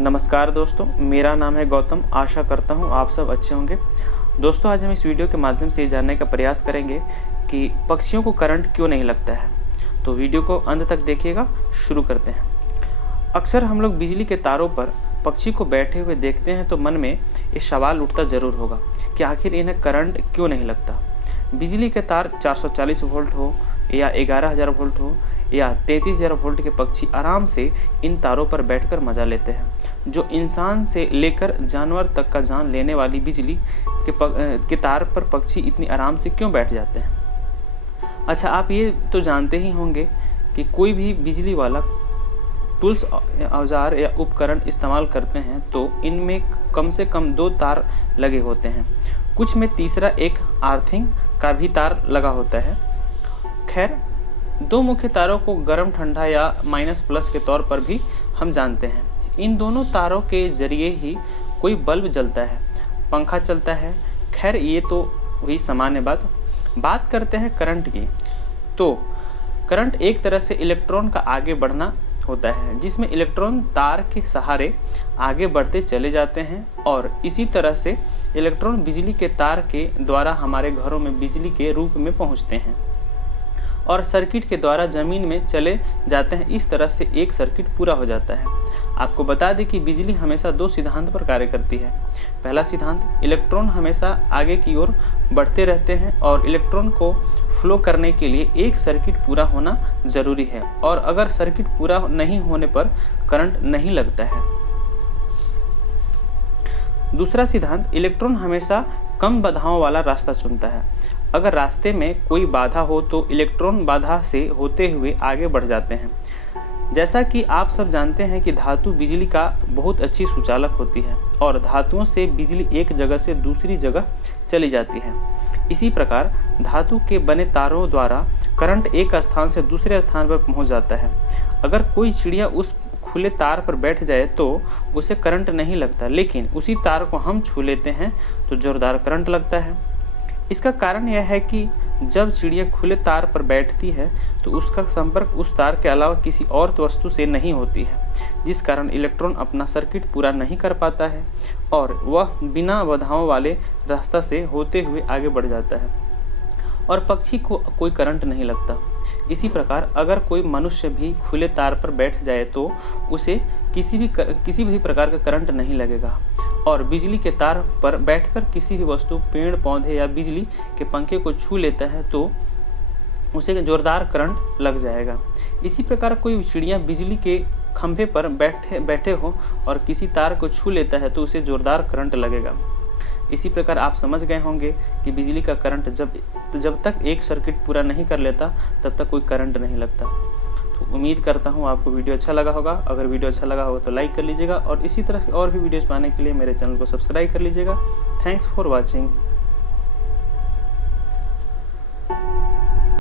नमस्कार दोस्तों, मेरा नाम है गौतम। आशा करता हूँ आप सब अच्छे होंगे। दोस्तों, आज हम इस वीडियो के माध्यम से ये जानने का प्रयास करेंगे कि पक्षियों को करंट क्यों नहीं लगता है। तो वीडियो को अंत तक देखिएगा। शुरू करते हैं। अक्सर हम लोग बिजली के तारों पर पक्षी को बैठे हुए देखते हैं तो मन में ये सवाल उठता ज़रूर होगा कि आखिर इन्हें करंट क्यों नहीं लगता। बिजली के तार 440 वोल्ट हो या 11,000 वोल्ट हो या 33,000 वोल्ट के पक्षी आराम से इन तारों पर बैठकर मजा लेते हैं। जो इंसान से लेकर जानवर तक का जान लेने वाली बिजली के तार पर पक्षी इतनी आराम से क्यों बैठ जाते हैं। अच्छा, आप ये तो जानते ही होंगे कि कोई भी बिजली वाला टूल्स, औजार या उपकरण इस्तेमाल करते हैं तो इनमें कम से कम 2 तार लगे होते हैं। कुछ में तीसरा एक आर्थिंग का भी तार लगा होता है। खैर, 2 मुख्य तारों को गर्म ठंडा या माइनस प्लस के तौर पर भी हम जानते हैं। इन दोनों तारों के जरिए ही कोई बल्ब जलता है, पंखा चलता है। खैर, ये तो हुई सामान्य बात करते हैं करंट की। तो करंट एक तरह से इलेक्ट्रॉन का आगे बढ़ना होता है, जिसमें इलेक्ट्रॉन तार के सहारे आगे बढ़ते चले जाते हैं और इसी तरह से इलेक्ट्रॉन बिजली के तार के द्वारा हमारे घरों में बिजली के रूप में पहुंचते हैं और सर्किट के द्वारा ज़मीन में चले जाते हैं। इस तरह से एक सर्किट पूरा हो जाता है। आपको बता दें कि बिजली हमेशा 2 सिद्धांत पर कार्य करती है। पहला सिद्धांत, इलेक्ट्रॉन हमेशा आगे की ओर बढ़ते रहते हैं और इलेक्ट्रॉन को फ्लो करने के लिए एक सर्किट पूरा होना ज़रूरी है और अगर सर्किट पूरा नहीं होने पर करंट नहीं लगता है। दूसरा सिद्धांत, इलेक्ट्रॉन हमेशा कम बाधाओं वाला रास्ता चुनता है। अगर रास्ते में कोई बाधा हो तो इलेक्ट्रॉन बाधा से होते हुए आगे बढ़ जाते हैं। जैसा कि आप सब जानते हैं कि धातु बिजली का बहुत अच्छी सुचालक होती है और धातुओं से बिजली एक जगह से दूसरी जगह चली जाती है। इसी प्रकार धातु के बने तारों द्वारा करंट एक स्थान से दूसरे स्थान पर पहुंच जाता है। अगर कोई चिड़िया उस खुले तार पर बैठ जाए तो उसे करंट नहीं लगता, लेकिन उसी तार को हम छू लेते हैं तो जोरदार करंट लगता है। इसका कारण यह है कि जब चिड़िया खुले तार पर बैठती है तो उसका संपर्क उस तार के अलावा किसी और वस्तु से नहीं होती है, जिस कारण इलेक्ट्रॉन अपना सर्किट पूरा नहीं कर पाता है और वह बिना बाधाओं वाले रास्ता से होते हुए आगे बढ़ जाता है और पक्षी को कोई करंट नहीं लगता। इसी प्रकार अगर कोई मनुष्य भी खुले तार पर बैठ जाए तो उसे किसी भी प्रकार का करंट नहीं लगेगा और बिजली के तार पर बैठकर किसी भी वस्तु, पेड़ पौधे या बिजली के पंखे को छू लेता है तो उसे जोरदार करंट लग जाएगा। इसी प्रकार कोई चिड़िया बिजली के खंभे पर बैठे हो और किसी तार को छू लेता है तो उसे जोरदार करंट लगेगा। इसी प्रकार आप समझ गए होंगे कि बिजली का करंट जब तक एक सर्किट पूरा नहीं कर लेता तब तक कोई करंट नहीं लगता। तो उम्मीद करता हूँ आपको वीडियो अच्छा लगा होगा। अगर वीडियो अच्छा लगा होगा तो लाइक कर लीजिएगा और इसी तरह के और भी वीडियोस पाने के लिए मेरे चैनल को सब्सक्राइब कर लीजिएगा। Thanks for watching.